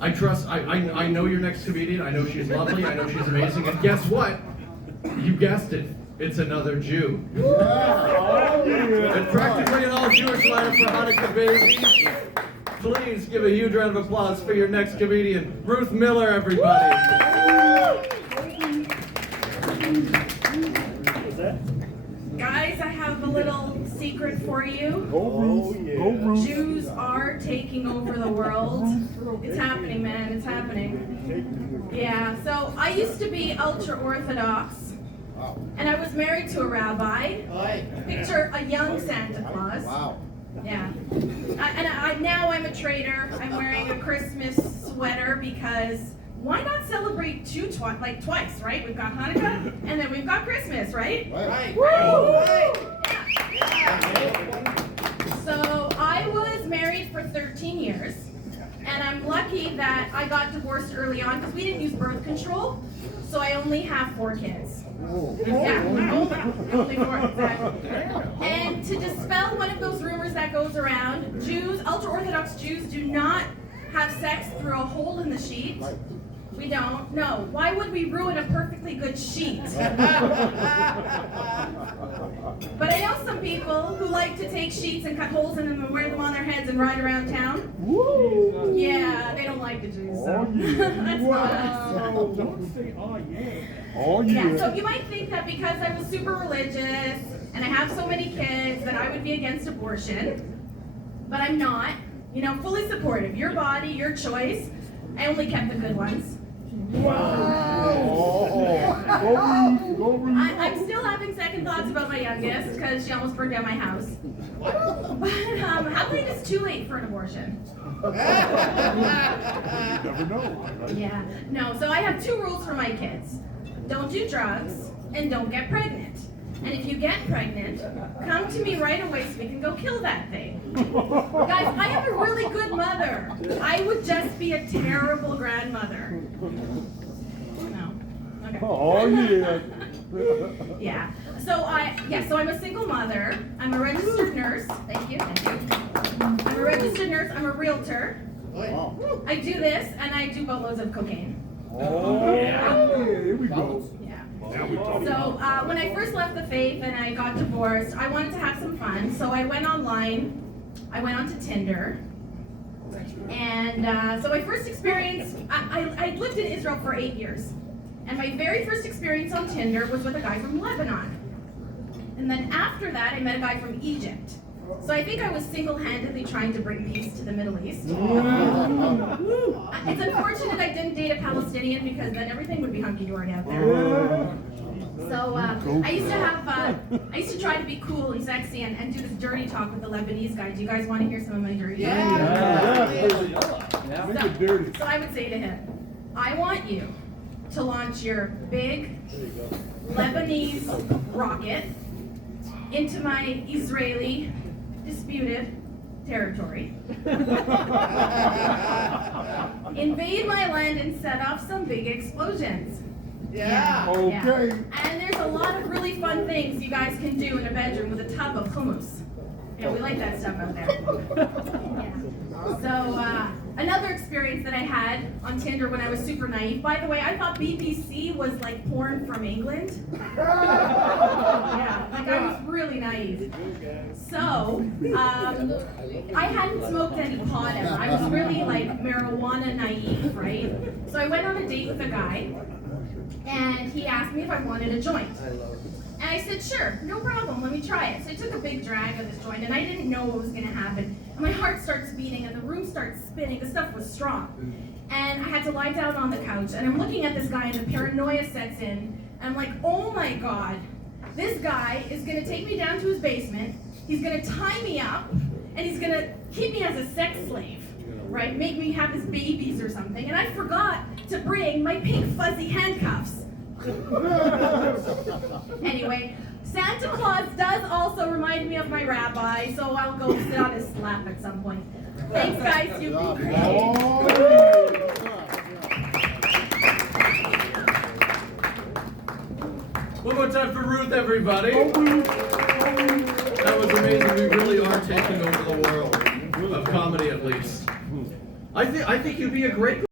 I know your next comedian. I know she's lovely. I know she's amazing. And guess what? You guessed it. It's another Jew. And practically an all-Jewish lineup for Hanukkah babies. Please give a huge round of applause for your next comedian, Ruth Miller, everybody. Guys, I have a little secret for you. Oh, yeah. Jews are taking over the world. It's happening, man. It's happening. Yeah, so I used to be ultra-Orthodox, and I was married to a rabbi. Picture a young Santa Claus. Wow. Yeah. Now I'm a traitor. I'm wearing a Christmas sweater because why not celebrate twice, right? We've got Hanukkah and then we've got Christmas, right? Right. Right. Yeah. So I was married for 13 years, and I'm lucky that I got divorced early on because we didn't use birth control, so I only have 4 kids. Yeah, only 4, exactly. And to dispel one of those rumors that goes around, Jews, ultra-Orthodox Jews, do not have sex through a hole in the sheet. We don't. No. Why would we ruin a perfectly good sheet? But I know some people who like to take sheets and cut holes in them and wear them on their heads and ride around town. Woo. Yeah, they don't like the Jews, so that's not us. Don't say, oh yeah. Oh yeah. Yeah, so you might think that because I was super religious and I have so many kids that I would be against abortion, but I'm not. You know, fully supportive. Your body, your choice. I only kept the good ones. Wow. I'm still having second thoughts about my youngest because she almost burned down my house. But how late is too late for an abortion? You never know. Yeah. No, so I have 2 rules for my kids. Don't do drugs and don't get pregnant. And if you get pregnant, come to me right away so we can go kill that thing. Guys, I am a really good mother. I would just be a terrible grandmother. No. Okay. Oh yeah. Yeah. So I'm a single mother. I'm a registered nurse. Thank you. I'm a registered nurse. I'm a realtor. Wow. I do this and I do boatloads of cocaine. Oh yeah. Here we go. Now we talk. So when I first left the faith and I got divorced, I wanted to have some fun. So I went online. I went onto Tinder. And so my first experience, I lived in Israel for 8 years. And my very first experience on Tinder was with a guy from Lebanon. And then after that, I met a guy from Egypt. So I think I was single-handedly trying to bring peace to the Middle East. It's unfortunate I didn't date a Palestinian because then everything would be hunky-dory out there. So I used to try to be cool and sexy and do this dirty talk with the Lebanese guy. Do you guys want to hear some of my dirty talk? So I would say to him, I want you to launch your big Lebanese rocket into my Israeli disputed territory. Invade my land and set off some big explosions. Yeah. Okay. Yeah. And there's a lot of really fun things you guys can do in a bedroom with a tub of hummus. Yeah, we like that stuff out there. Yeah. So another experience that I had on Tinder when I was super naive. By the way, I thought BBC was like porn from England. Yeah, like I was really naive. So I hadn't smoked any pot ever. I was really like marijuana naive, right? So I went on a date with a guy, and he asked me if I wanted a joint. And I said, sure, no problem, let me try it. So I took a big drag of this joint, and I didn't know what was gonna happen. And my heart starts beating, and the room starts spinning. The stuff was strong. And I had to lie down on the couch, and I'm looking at this guy, and the paranoia sets in. And I'm like, oh my God, this guy is gonna take me down to his basement, he's gonna tie me up, and he's gonna keep me as a sex slave, right? Make me have his babies or something. And I forgot to bring my pink fuzzy handcuffs. Anyway, Santa Claus does also remind me of my rabbi, so I'll go sit on his lap at some point. Thanks, guys. You've been great. One more time for Ruth, everybody. That was amazing. We really are taking over the world of comedy, at least. I think you'd be a great